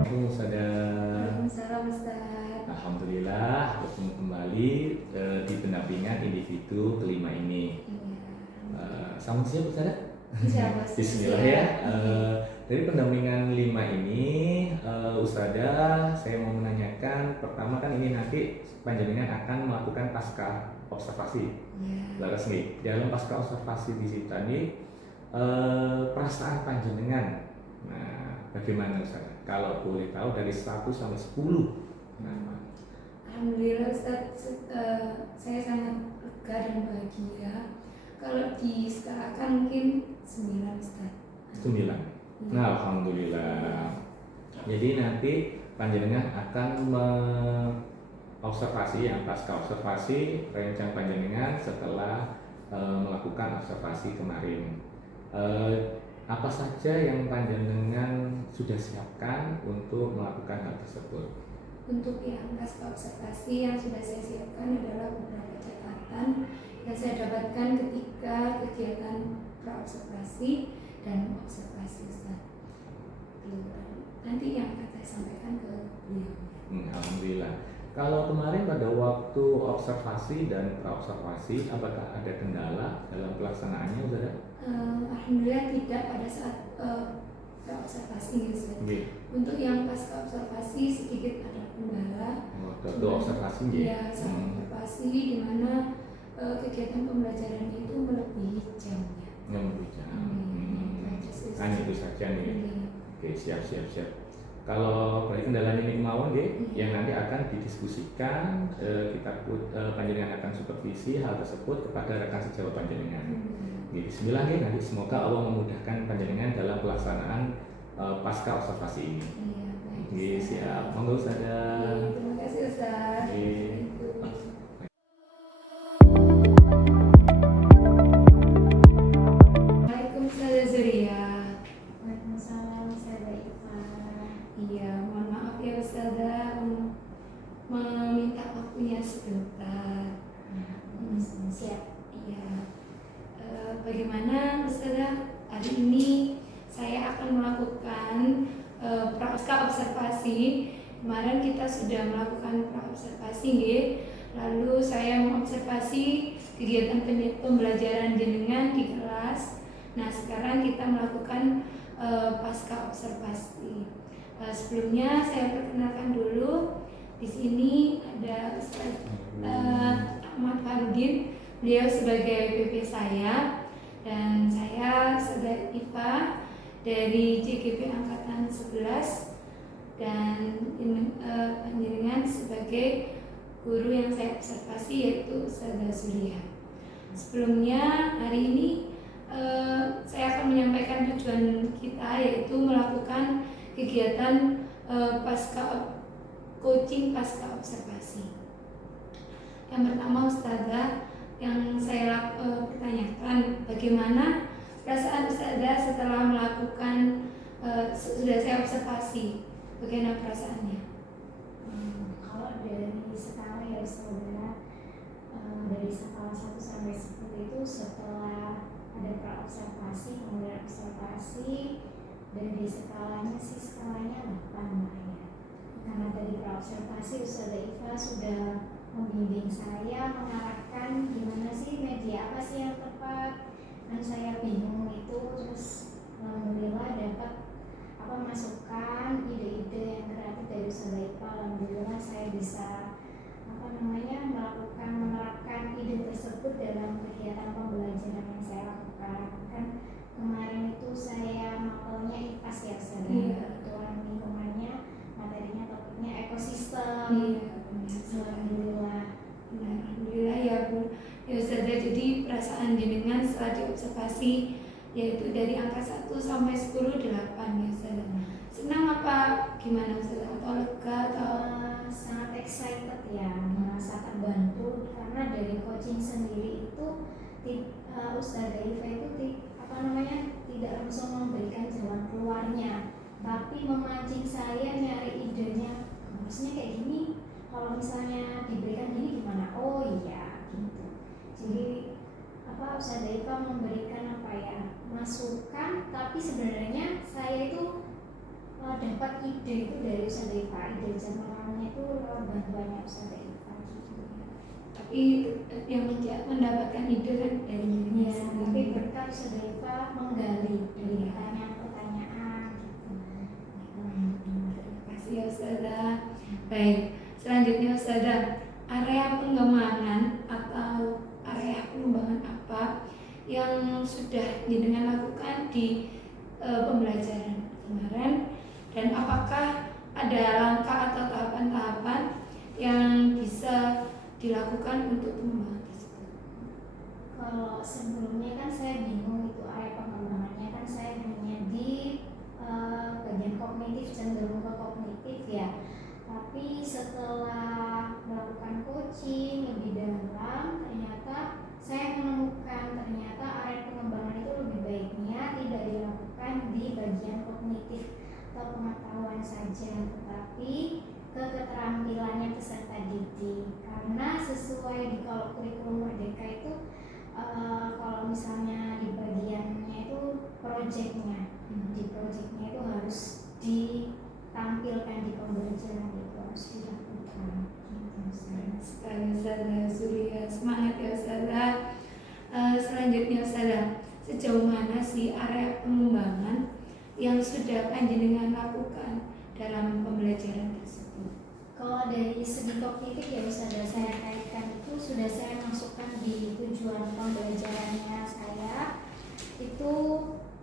Assalamualaikum Ustazah. Waalaikumsalam Ustaz. Alhamdulillah bertemu kembali di pendampingan individu kelima ini. Sama siapa Ustazah? Siapa, Ustaz? Bismillah ya. Dari pendampingan 5 ini, Ustazah, saya mau menanyakan, pertama kan ini nanti panjenengan akan melakukan pasca observasi. Laras nih, dalam pasca observasi di situ ini, perasaan panjenengan. Nah, bagaimana Ustazah? Kalau boleh tahu dari 1 sampai 10. Nah, Alhamdulillah Ustaz, saya sangat lega dan bahagia. Kalau diskalakan mungkin 9 Ustaz. 9. Nah, alhamdulillah. Jadi nanti panjenengan akan observasi, yang pasca observasi rencang panjenengan setelah melakukan observasi kemarin. Apa saja yang panjenengan sudah siapkan untuk melakukan hal tersebut? Untuk yang pasca observasi yang sudah saya siapkan adalah beberapa catatan yang saya dapatkan ketika kegiatan pra-observasi dan observasi Ustaz. Nanti yang akan saya sampaikan ke beliau. Alhamdulillah. Kalau kemarin pada waktu observasi dan pra-observasi, apakah ada kendala dalam pelaksanaannya, Ustazah? Alhamdulillah tidak pada saat pra-observasi Ustaz. Untuk yang pasca observasi sedikit ada kendala. Waktu observasi ya, saat observasi di mana kegiatan pembelajarannya itu melebihi jamnya. Melebihi jam. Hanya itu saja nih. Oke, siap. Kalau berarti kendalanya ini kemauan yang nanti akan didiskusikan, panjenengan akan supervisi hal tersebut kepada rekan sejawat panjenengan. Bismillah nanti semoga Allah memudahkan panjenengan dalam pelaksanaan pasca observasi ini. Siap. Monggo Ustazah. Terima kasih Ustaz. Waalaikumsalam Ustazah Zuria. Waalaikumsalam Ustazah Ifa. Iya, mohon maaf ya Ustazah meminta waktunya sebentar. Siap. Iya. Bagaimana Ustazah, hari ini saya akan melakukan pra observasi. Kemarin kita sudah melakukan pra observasi, lalu saya mengobservasi kegiatan pembelajaran jenengan di kelas. Nah, sekarang kita melakukan pasca observasi. Sebelumnya saya perkenalkan dulu. Di sini ada Ustaz Ahmad Farudin. Beliau sebagai PP saya, dan saya Ustazah Ifa dari JGP Angkatan 11, dan panjenengan sebagai guru yang saya observasi yaitu Ustazah Zulia. Sebelumnya hari ini saya akan menyampaikan tujuan kita, yaitu melakukan kegiatan coaching pasca observasi. Yang pertama Ustazah, yang saya pertanyakan, bagaimana perasaan Ustazah setelah melakukan sudah saya observasi, bagaimana perasaannya? Kalau dari sekarang ya Ustazah, dari skala 1 sampai 10 itu setelah ada praobservasi, kemudian observasi. Dari skalanya sih skalanya 8 lah ya. Karena dari praobservasi Ustazah Iva sudah membimbing saya, mengarahkan gimana sih media apa sih yang tepat. Dan saya bingung itu, terus alhamdulillah dapat masukan ide-ide yang kreatif dari Ustazah Iva. Alhamdulillah saya bisa menerapkan ide tersebut dalam kegiatan pembelajaran yang saya lakukan. Kan kemarin itu saya mapelnya IPAS ya Ustazah, kebetulan lingkungannya materinya topiknya ekosistem. Alhamdulillah. Alhamdulillah ya Bu. Ya Ustazah, jadi perasaan jenengan setelah diobservasi yaitu dari angka 1 sampai 10 8 ya Ustazah. Senang apa gimana Ustazah? Atau lega atau sangat excited ya, merasa terbantu karena dari coaching sendiri itu Ustazah Iva itu tidak langsung memberikan jalan keluarnya, tapi memancing saya nyari idenya. Maksudnya kayak gini, kalau misalnya diberikan gini gimana? Oh iya gitu. Jadi Ustazah Iva memberikan masukan, tapi sebenarnya saya itu dapat ide itu dari Ustazah Iva, ide jadwalnya itu lewat bantuannya Ustazah Iva gitu. Tapi yang mendapatkan ide kan dari dirinya Ya, tapi berkat Ustazah Iva menggali dari pertanyaan-pertanyaan gitu. Terima kasih ya Ustazah. Baik, selanjutnya Ustazah, area pengembangan atau area pengembangan apa yang sudah jenengan lakukan di pembelajaran kemarin, dan apakah ada langkah atau tahapan-tahapan yang bisa dilakukan untuk pengembangan tersebut? Kalau sebelumnya kan saya bingung itu area pengembangannya, kan saya hanya di bagian kognitif, cenderung ke kognitif ya. Tapi setelah melakukan coaching lebih dalam, ternyata saya menemukan ternyata area pengembangan itu lebih baiknya tidak dilakukan di bagian kognitif atau pengetahuan saja, tetapi ke keterampilannya peserta didik. Karena sesuai di kalau kurikulum Merdeka itu kalau misalnya di bagiannya itu proyeknya, di proyeknya itu harus ditampilkan di pembelajaran, itu harus dilakukan. Sekali Ustazah Zulia, semangat ya Ustazah. Selanjutnya Ustazah, sejauh mana sih area pengembangan yang sudah panjenengan lakukan dalam pembelajaran tersebut? Kalau dari segi kognitif ya Ustazah, saya kaitkan itu sudah saya masukkan di tujuan pembelajarannya saya. Itu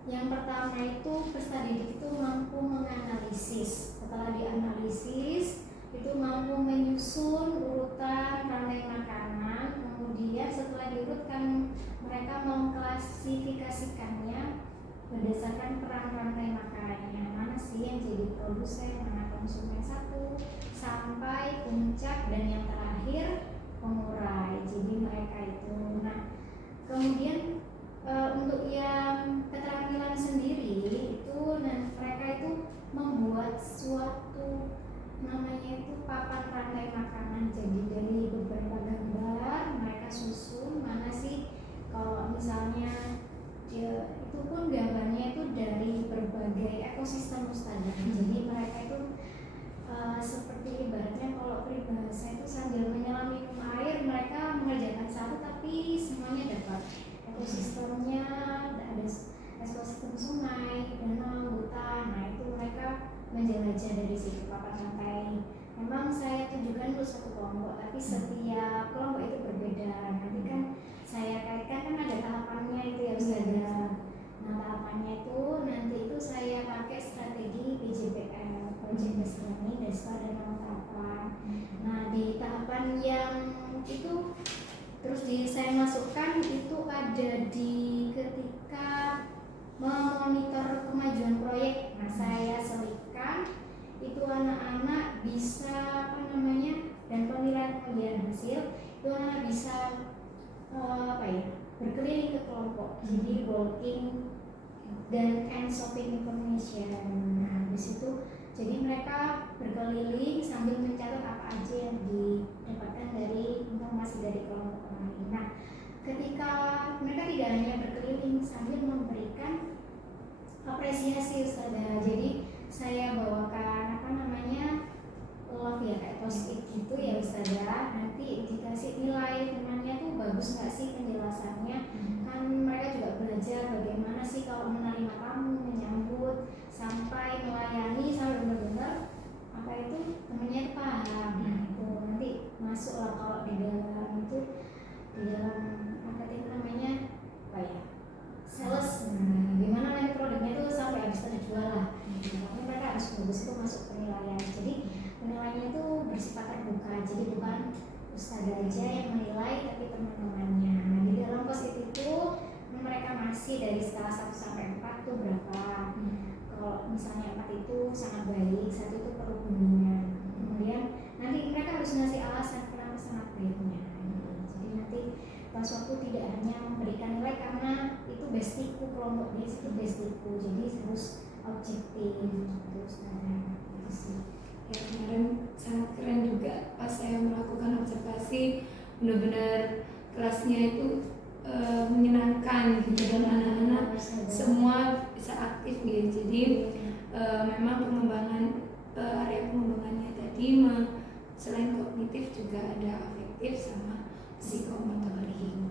yang pertama itu peserta didik itu mampu menganalisis. Setelah dianalisis itu mampu menyusun urutan rantai makanan, kemudian setelah diurutkan mereka mengklasifikasikannya berdasarkan peran rantai makanannya, mana sih yang jadi produsen, mana konsumen satu, sampai puncak dan yang terakhir pengurai. Jadi mereka itu, kemudian untuk yang keterampilan sendiri itu, mereka itu membuat suatu namanya itu papan rantai makanan. Jadi dari beberapa gambar mereka susun mana sih, kalau misalnya itu pun gambarnya itu dari berbagai ekosistem Ustazah. Jadi mereka itu seperti ibaratnya kalau peribahasa itu sambil menyelam minum air, mereka mengerjakan satu tapi semuanya dapat ekosistemnya, ada ekosistem sungai, danau, hutan. Nah itu mereka menjelajah dari situ papan rantai. Memang saya tunjukkan untuk satu kelompok, tapi setiap kelompok itu berbeda. Nanti kan saya kaitkan kan ada tahapannya itu ya Ustazah. Nah tahapannya itu nanti itu saya pakai strategi PJPL, Project Based Learning, DESPA dan tahapan. Nah di tahapan yang itu terus saya masukkan itu ada di ketika memonitor kemajuan proyek. Nah saya selipkan itu anak-anak bisa dan penilaian hasil itu anak bisa berkeliling ke kelompok, jadi working dan end shopping information. Nah di situ jadi mereka berkeliling sambil mencatat apa aja yang didapatkan dari informasi dari kelompok lain. Nah ketika mereka tidak hanya berkeliling sambil memberikan apresiasi Ustazah. Jadi saya bawakan love ya, kayak post-it gitu ya Ustazah. Nanti dikasih nilai temannya tuh bagus nggak sih penjelasannya. Kan mereka juga belajar bagaimana sih kalau menerima tamu, menyambut, sampai melayani, sampai benar-benar temennya itu paham. Nanti masuk lah kalau di dalam marketing sales. Gimana nanti produknya itu sampai habis terjual lah. Tapi mereka harus bagus itu masuk penilaian. Jadi penilaiannya itu bersifat terbuka. Jadi bukan Ustazah aja yang menilai, tapi teman-temannya. Nah, di dalam post-it itu mereka masih dari skala 1 sampai 4 tuh berapa. Kalau misalnya 4 itu sangat baik, 1 itu perlu bimbingan. Kemudian nanti mereka harus ngasih alasan kenapa sangat baiknya. Jadi nanti pas waktu tidak hanya memberikan nilai karena itu bestiku, kelompok dia itu bestiku, jadi harus objektif terus itu sih. Ya, kemarin sangat keren juga pas saya melakukan observasi, benar-benar kelasnya itu menyenangkan gitu, dan anak-anak semua bisa aktif gitu. Jadi memang pengembangan area pengembangannya tadi selain kognitif juga ada afektif sama psikomotorik.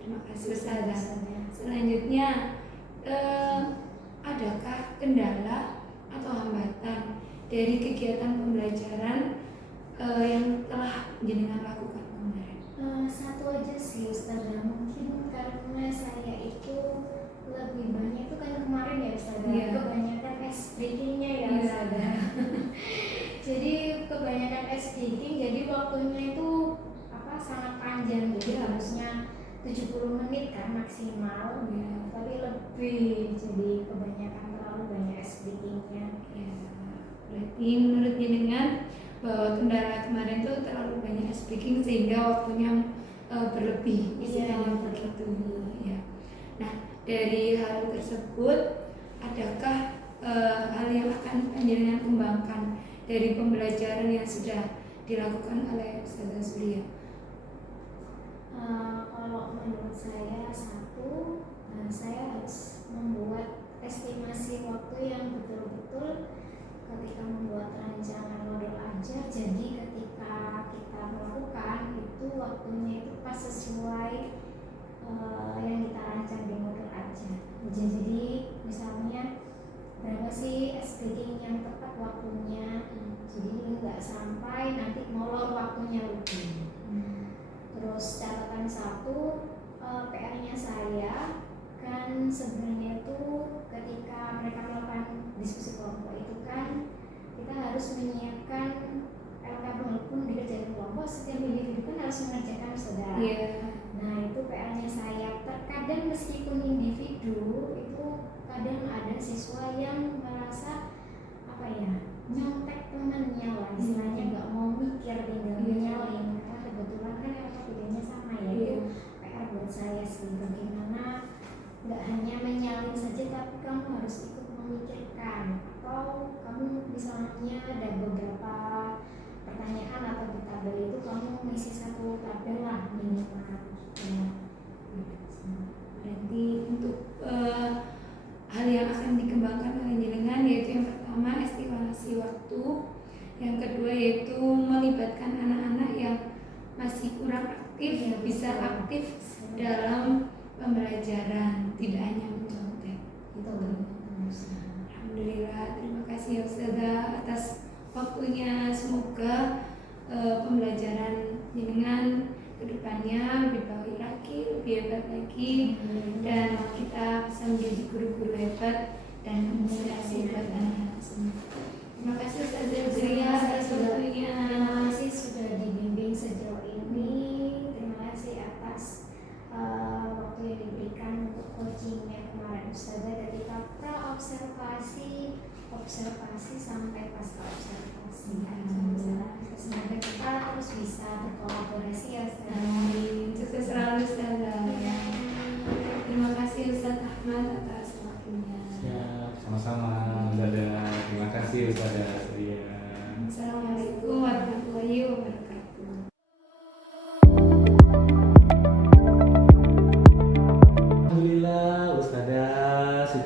Terima kasih Ustazah. Selanjutnya adakah kendala atau hambatan dari kegiatan pembelajaran yang telah jenengan lakukan kemarin? Satu aja sih Ustazah, mungkin karena saya itu lebih banyak itu kan kemarin ya Ustazah, kebanyakan ice breaking-nya ya Ustazah. Jadi kebanyakan ice breaking, jadi waktunya itu sangat panjang, jadi harusnya 70 menit kan maksimal ya, tapi lebih, jadi kebanyakan terlalu banyak ice breaking-nya ya. Berarti menurut jenengan bahwa kendala kemarin itu terlalu banyak ice breaking sehingga waktunya berlebih, istilahnya begitu ya. Nah, dari hal tersebut adakah hal yang akan jenengan kembangkan dari pembelajaran yang sudah dilakukan oleh Ustazah Zulia? Kalau menurut saya saya harus membuat estimasi waktu yang betul-betul ketika membuat rancangan model aja. Jadi ketika kita melakukan itu waktunya itu pas sesuai yang kita rancang di model aja. Jadi misalnya berapa sih SPG yang tepat waktunya. Jadi nggak sampai nanti molor waktunya lebih. Terus catatan 1, PR-nya saya kan sebenarnya itu ketika mereka melakukan diskusi kelompok itu kan kita harus menyiapkan LK walaupun dikerjakan kelompok, setiap individu kan harus mengerjakan saudara. Nah itu PR-nya saya. Terkadang meskipun individu itu kadang ada siswa yang merasa nyontek temannya lah, istilahnya nggak mau mikir, tinggal nyalin. Karena kebetulan kan LK sama ya, itu PR buat saya sih, bagaimana nggak hanya menyalin saja tapi kamu harus ikut memikirkan, atau kamu misalnya ada beberapa pertanyaan atau di tabel itu kamu mengisi 1 tabel lah minimal ya. Berarti untuk hal yang akan dikembangkan oleh jenengan yaitu yang pertama estimasi waktu, yang kedua yaitu melibatkan anak-anak yang masih kurang aktif bisa aktif dalam pembelajaran, tidak hanya mencontek. Alhamdulillah, terima kasih ya Ustazah atas waktunya. Semoga pembelajaran jenengan kedepannya lebih baik lagi, lebih hebat lagi, dan kita bisa menjadi guru-guru hebat dan menginspirasi buat anak-anak semua. Terima kasih Ustazah Zulia atas waktunya. Terima kasih sudah dibimbing sejauh ini. Terima kasih atas waktu yang diberikan untuk coachingnya kemarin Ustazah, ketika observasi sampai pasca observasi. Semoga kita terus bisa berkolaborasi ya Ustazah. Sukses selalu Ustazah. Terima kasih Ustaz Ahmad atas waktunya. Sama-sama Ustazah. Terima kasih Ustazah Zulia. Assalamualaikum warahmatullahi wabarakatuh.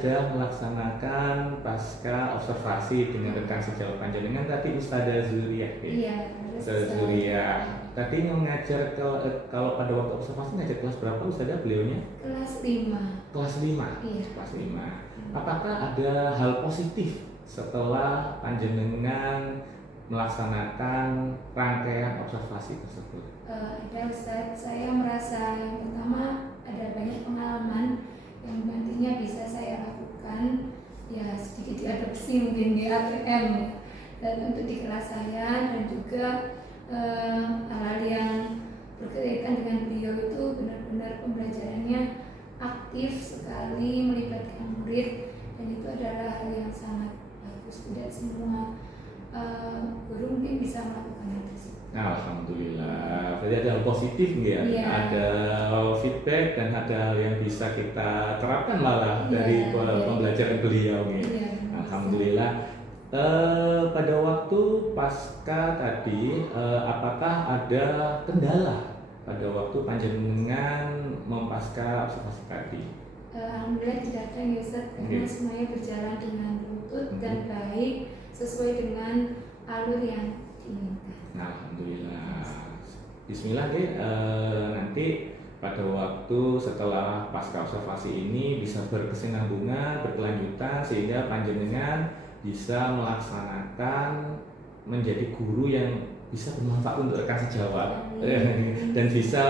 sudah melaksanakan pasca observasi dengan rekan sejawat panjenengan tadi Ustazah Zuriah ya? Iya. Ustazah Zuriah tadi mengajar kalau pada waktu observasi ngajar kelas berapa Ustazah beliaunya? Kelas 5. Kelas 5. Iya. Kelas 5. Apakah ada hal positif setelah panjenengan melaksanakan rangkaian observasi tersebut? Ada Ustaz, saya merasa yang pertama ada banyak pengalaman yang nantinya bisa saya lakukan ya sedikit diadopsi mungkin di ATM dan untuk di kelas saya dan juga hal-hal yang berkaitan dengan beliau itu benar-benar pembelajarannya aktif sekali melibatkan murid dan itu adalah hal yang sangat bagus. Tidak semua guru mungkin bisa melakukan hal tersebut. Alhamdulillah, berarti ada hal positif ya, Iya. ada feedback dan ada hal yang bisa kita terapkan malah dari pembelajaran beliau nih. Iya. Alhamdulillah. Pada waktu pasca tadi, apakah ada kendala pada waktu panjenengan mempasca observasi tadi? Alhamdulillah tidak ada ya Ustaz, karena semuanya berjalan dengan lutut dan baik sesuai dengan alur yang diinginkan. Nah, alhamdulillah. Bismillah deh, nanti pada waktu setelah pasca observasi ini bisa berkesinambungan, berkelanjutan sehingga panjenengan bisa melaksanakan menjadi guru yang bisa bermanfaat untuk rekan sejawat dan bisa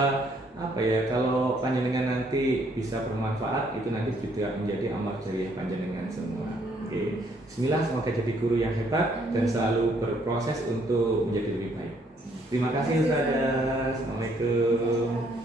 apa ya, kalau panjenengan nanti bisa bermanfaat itu nanti juga menjadi amal jariah panjenengan semua. Oke. Bismillah, semoga jadi guru yang hebat dan selalu berproses untuk menjadi lebih baik. Terima kasih Ustazah. Assalamualaikum.